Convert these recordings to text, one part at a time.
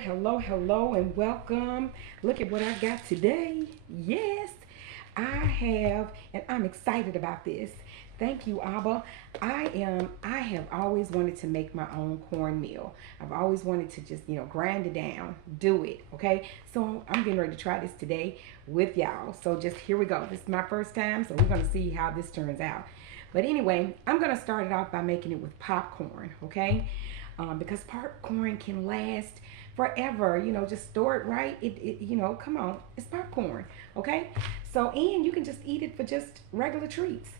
Hello, and welcome. Look at what I got today. Yes, I have, and I'm excited about this. Thank you, Abba. I have always wanted to make my own cornmeal. I've always wanted to just, grind it down, do it. Okay. So I'm getting ready to try this today with y'all. So just here we go. This is my first time, so we're going to see how this turns out. But anyway, I'm going to start it off by making it with popcorn. Okay. Because popcorn can last forever. Just store it right. Come on, it's popcorn. Okay, so and you can just eat it for just regular treats.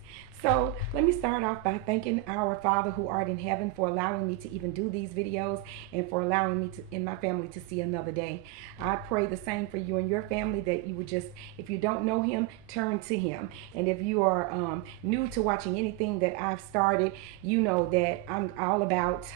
So let me start off by thanking our Father who art in heaven for allowing me to even do these videos and for allowing me to and my family to see another day. I pray the same for you and your family, that you would just, if you don't know him, turn to him. And if you are new to watching anything that I've started, you know that I'm all about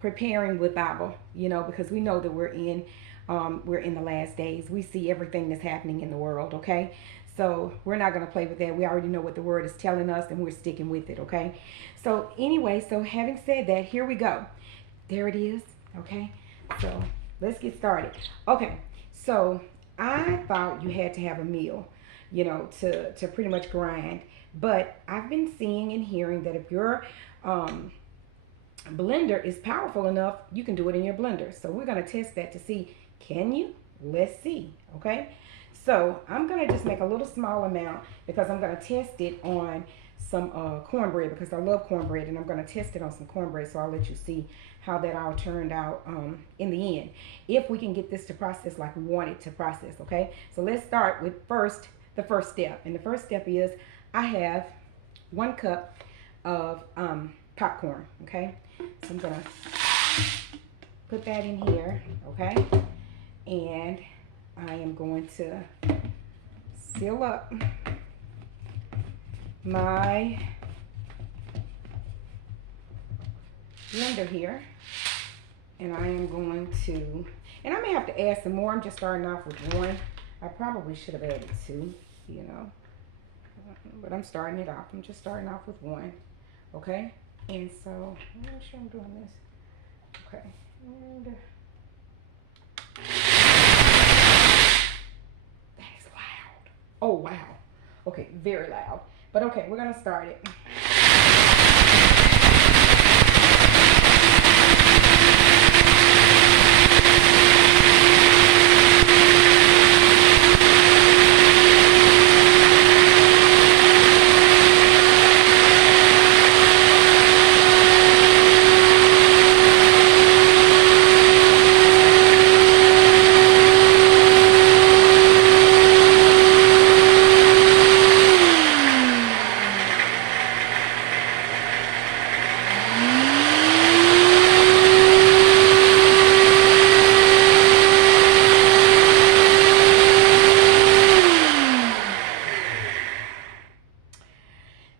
preparing with Bible, because we know that we're in the last days. We see everything that's happening in the world, okay? So we're not going to play with that. We already know what the word is telling us, and we're sticking with it, okay? So anyway, so having said that, here we go. There it is, okay? So let's get started. Okay, so I thought you had to have a meal, to pretty much grind. But I've been seeing and hearing that if your blender is powerful enough, you can do it in your blender. So we're going to test that to see, can you? Let's see, okay? So I'm going to just make a little small amount because I'm going to test it on some cornbread, because I love cornbread, and I'm going to test it on some cornbread. So I'll let you see how that all turned out in the end, if we can get this to process like we want it to process, okay? So let's start with the first step. And the first step is I have 1 cup of popcorn, okay? So I'm gonna put that in here, okay? And I am going to seal up my blender here. And I am going to, and I may have to add some more. I'm just starting off with 1. I probably should have added 2, but I'm starting it off. I'm just starting off with 1, okay? And so, I'm not sure I'm doing this. Okay. And that is loud. Oh, wow. Okay, very loud. But okay, we're going to start it.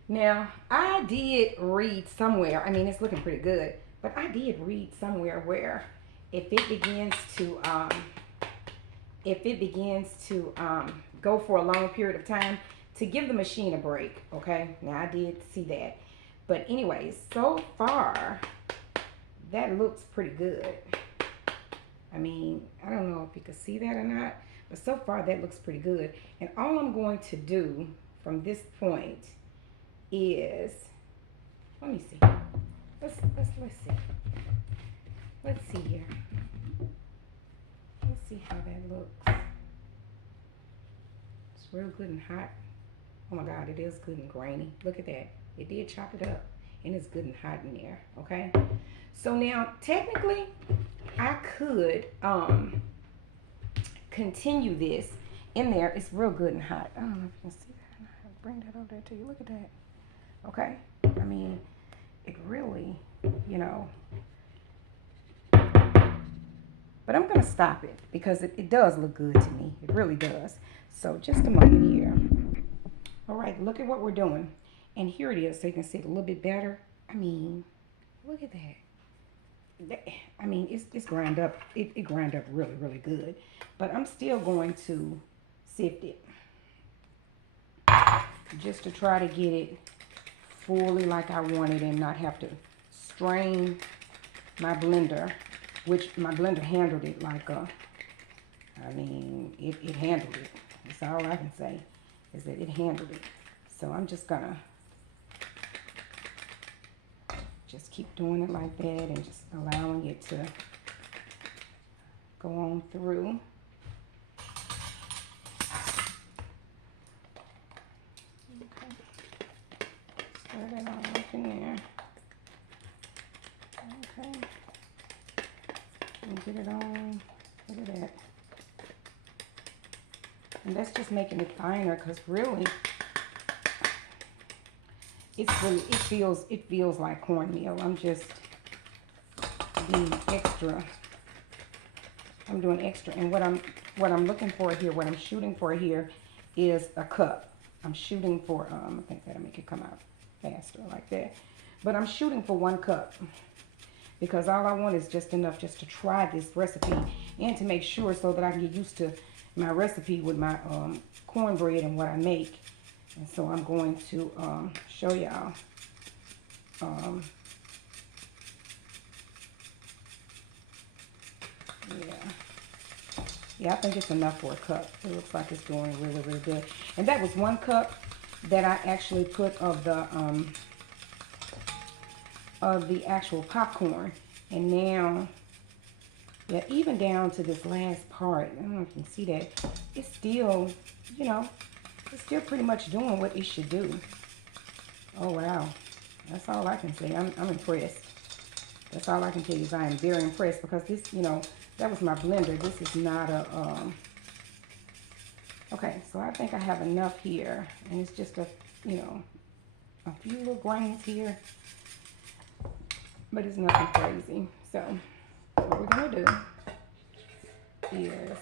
Now, I did read somewhere, I mean, it's looking pretty good, but I did read somewhere where if it begins to go for a long period of time, to give the machine a break, okay? Now, I did see that. But anyways, so far, that looks pretty good. I mean, I don't know if you can see that or not, but so far that looks pretty good. And all I'm going to do from this point is, let me see. Let's see. Let's see here. Let's see how that looks. It's real good and hot. Oh my God, it is good and grainy. Look at that. It did chop it up, and it's good and hot in there. Okay. So now, technically, I could continue this in there. It's real good and hot. I don't know if you can see that. I'll bring that over there to you. Look at that. Okay, I mean, it really, but I'm going to stop it because it does look good to me. It really does. So just a moment here. All right, look at what we're doing. And here it is, so you can see it a little bit better. I mean, look at that. I mean, it's ground up. It ground up really, really good. But I'm still going to sift it just to try to get it fully like I want it and not have to strain my blender which my blender handled it like I mean, it handled it. That's all I can say, is that it handled it. So I'm just gonna just keep doing it like that and just allowing it to go on through. Okay. Stir that all up in there. Okay. And get it on. Look at that. And that's just making it finer, because really it feels like cornmeal. I'm just being extra. I'm doing extra. And what I'm looking for here, what I'm shooting for here is a cup. I'm shooting for I think that'll make it come out faster like that. But I'm shooting for 1 cup, because all I want is just enough just to try this recipe and to make sure, so that I can get used to my recipe with my cornbread and what I make. And so I'm going to show y'all. Yeah, I think it's enough for a cup. It looks like it's doing really, really good. And that was 1 cup that I actually put of the actual popcorn. And now, yeah, even down to this last part, I don't know if you can see that, it's still, you know, it's still pretty much doing what it should do. Oh, wow. That's all I can say. I'm impressed. That's all I can tell you, is I am very impressed, because this, you know, that was my blender. This is not a, okay, so I think I have enough here. And it's just a, you know, a few little grains here. But it's nothing crazy. So what we're going to do is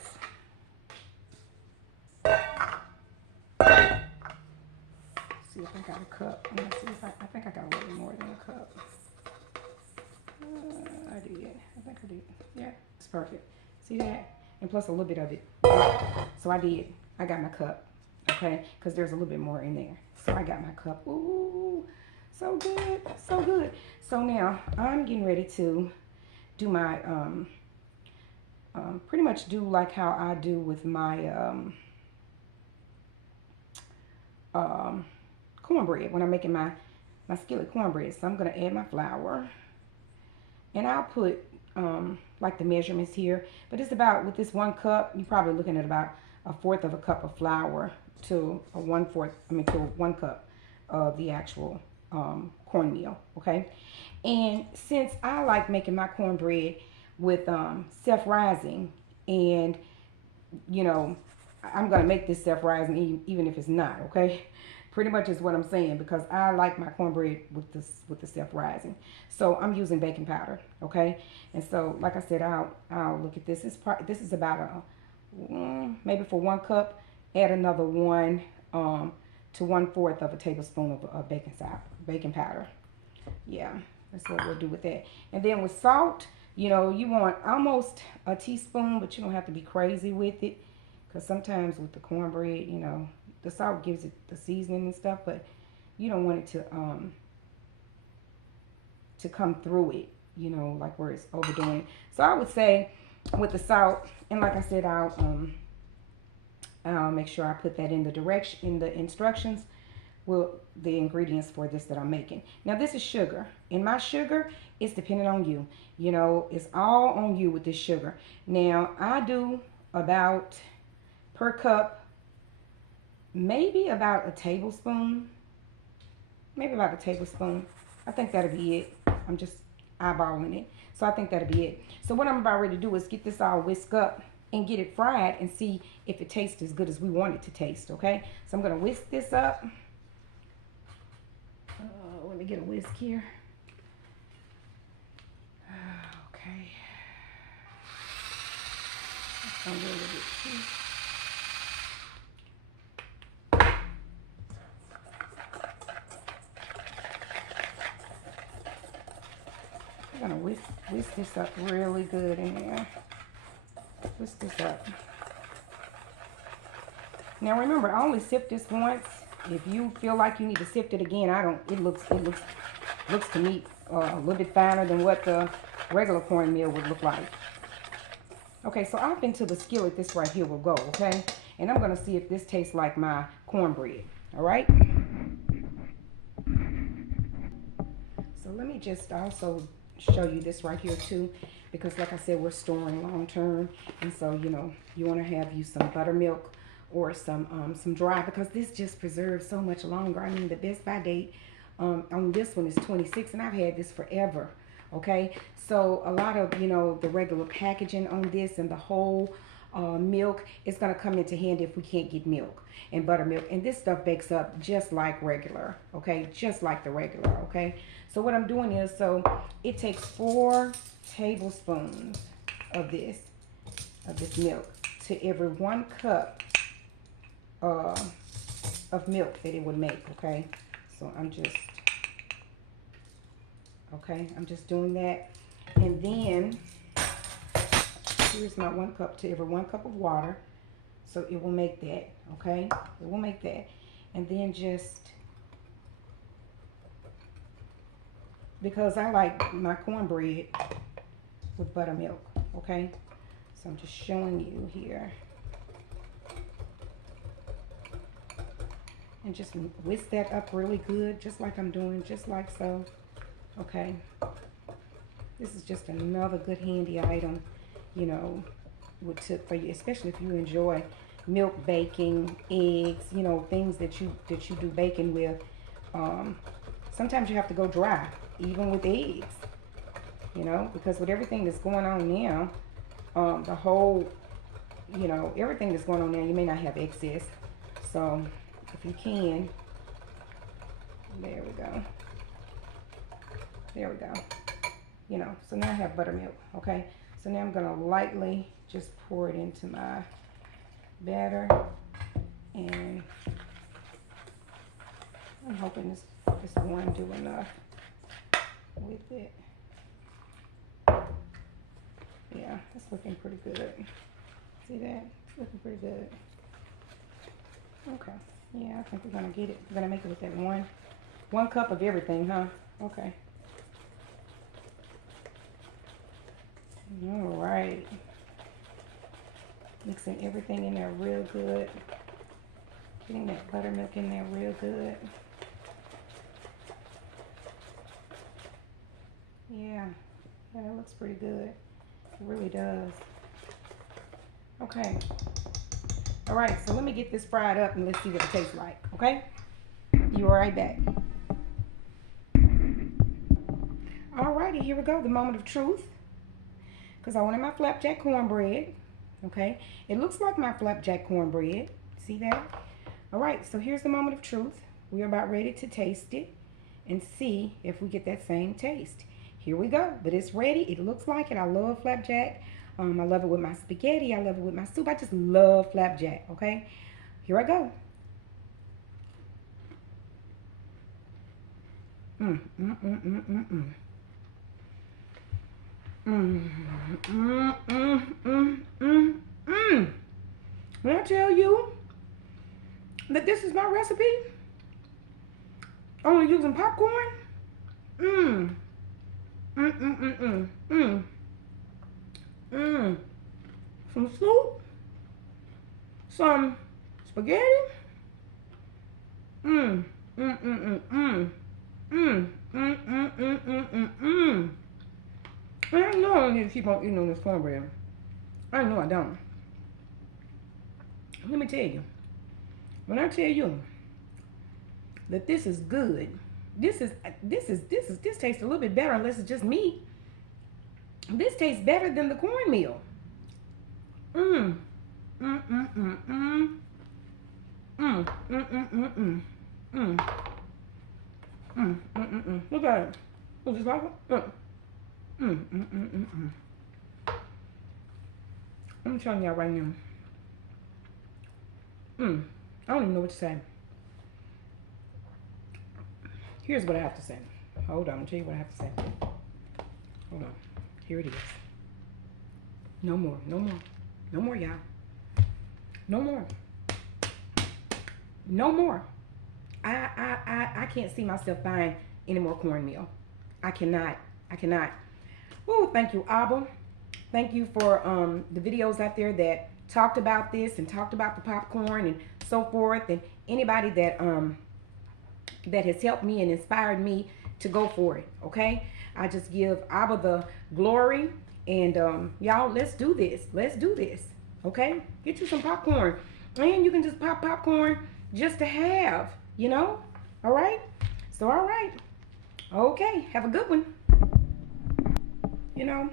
see if I got a cup. I'm going to see if I think I got a little more than a cup. I did. I think I did. Yeah, it's perfect. See that? And plus a little bit of it. So I did. I got my cup. Okay? Because there's a little bit more in there. So I got my cup. Ooh, so good. So good. So now I'm getting ready to do my, pretty much do like how I do with my cornbread when I'm making my skillet cornbread. So I'm going to add my flour. And I'll put like the measurements here. But it's about, with this 1 cup, you're probably looking at about 1/4 of a cup of flour to a 1/4, to 1 cup of the actual cornmeal, okay? And since I like making my cornbread with self-rising, and, you know, I'm going to make this self-rising even if it's not, okay? Pretty much is what I'm saying, because I like my cornbread with the self-rising. So I'm using baking powder, okay? And so, like I said, I'll look at this. This is about maybe for 1 cup, add another 1 to 1/4 of a tablespoon of baking powder. Yeah, that's what we'll do with that. And then with salt, you know, you want almost a teaspoon, but you don't have to be crazy with it, because sometimes with the cornbread, you know, the salt gives it the seasoning and stuff, but you don't want it to come through it, you know, like where it's overdoing it. So I would say with the salt, and like I said, I'll make sure I put that in the instructions, the ingredients for this that I'm making. Now this is sugar, and my sugar is dependent on you. You know, it's all on you with this sugar. Now I do about per cup, maybe about a tablespoon. Maybe about a tablespoon. I think that'll be it. I'm just eyeballing it. So I think that'll be it. So what I'm about ready to do is get this all whisked up and get it fried and see if it tastes as good as we want it to taste, okay? So I'm going to whisk this up. Let me get a whisk here. Okay. That's going to be a little bit too. I'm going to whisk this up really good in there. Whisk this up. Now remember, I only sift this once. If you feel like you need to sift it again, I don't. It looks to me a little bit finer than what the regular cornmeal would look like. Okay, so off into the skillet this right here will go, okay? And I'm going to see if this tastes like my cornbread, all right? So let me just also show you this right here too, because like I said, we're storing long term, and so you know you want to have you some buttermilk or some dry, because this just preserves so much longer. I mean, the best by date on this one is 26, and I've had this forever. Okay, so a lot of, you know, the regular packaging on this and the whole milk is going to come into handy if we can't get milk and buttermilk. And this stuff bakes up just like regular, okay, just like the regular. Okay, so what I'm doing is, so it takes 4 tablespoons of this milk to every 1 cup of milk that it would make. Okay, so I'm just doing that. And then here's my 1 cup to every 1 cup of water, so it will make that. Okay, it will make that. And then just because I like my cornbread with buttermilk. Okay, so I'm just showing you here. And just whisk that up really good, just like I'm doing, just like so. Okay, this is just another good handy item, you know, would tip for you, especially if you enjoy milk baking, eggs, you know, things that you do baking with. Sometimes you have to go dry, even with eggs, you know, because with everything that's going on now, the whole, you know, everything that's going on now, you may not have excess. So if you can, there we go. There we go. You know, so now I have buttermilk, okay? So now I'm gonna lightly just pour it into my batter, and I'm hoping this one do enough with it. Yeah, it's looking pretty good. See that? It's looking pretty good. Okay, yeah, I think we're gonna get it. We're gonna make it with that one cup of everything, huh? Okay. All right, mixing everything in there real good, getting that buttermilk in there real good. Yeah, it looks pretty good. It really does. Okay, all right, so let me get this fried up and let's see what it tastes like. Okay, be right back. All righty, here we go, the moment of truth. Because I wanted my flapjack cornbread. Okay, it looks like my flapjack cornbread. See that? All right, so here's the moment of truth. We're about ready to taste it and see if we get that same taste. Here we go, but it's ready. It looks like it. I love flapjack. I love it with my spaghetti. I love it with my soup. I just love flapjack. Okay, here I go. When I tell you that this is my recipe, only using popcorn, some soup, some spaghetti, I know I don't need to keep on eating on this cornbread. I know I don't. Let me tell you, when I tell you that this is good, this tastes a little bit better, unless it's just me. This tastes better than the cornmeal. Look at it. Look, just like it. I'm telling y'all right now. I don't even know what to say. Here's what I have to say. Hold on, I'll tell you what I have to say. Hold on. Here it is. No more, no more. No more, y'all. No more. No more. I can't see myself buying any more cornmeal. I cannot. Oh, thank you, Abba. Thank you for the videos out there that talked about this and talked about the popcorn and so forth, and anybody that that has helped me and inspired me to go for it. Okay, I just give Abba the glory, and y'all, let's do this. Let's do this. Okay, get you some popcorn, and you can just pop popcorn just to have, you know. All right. So all right. Okay. Have a good one. You know,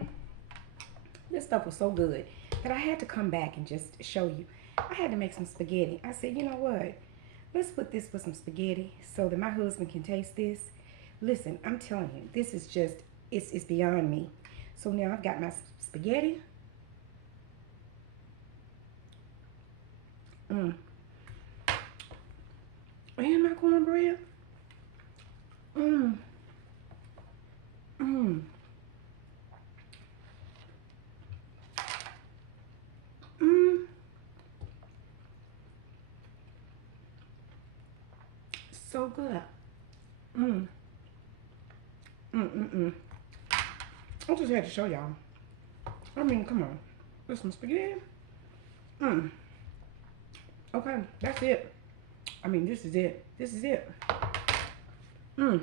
this stuff was so good that I had to come back and just show you. I had to make some spaghetti. I said, you know what? Let's put this with some spaghetti so that my husband can taste this. Listen, I'm telling you, this is just, it's beyond me. So now I've got my spaghetti. And my cornbread. Mmm. Mmm. Mmm. So good. Mmm. Mmm. I just had to show y'all. I mean, come on. With some spaghetti. Mmm. Okay, that's it. I mean, this is it. This is it. Mmm.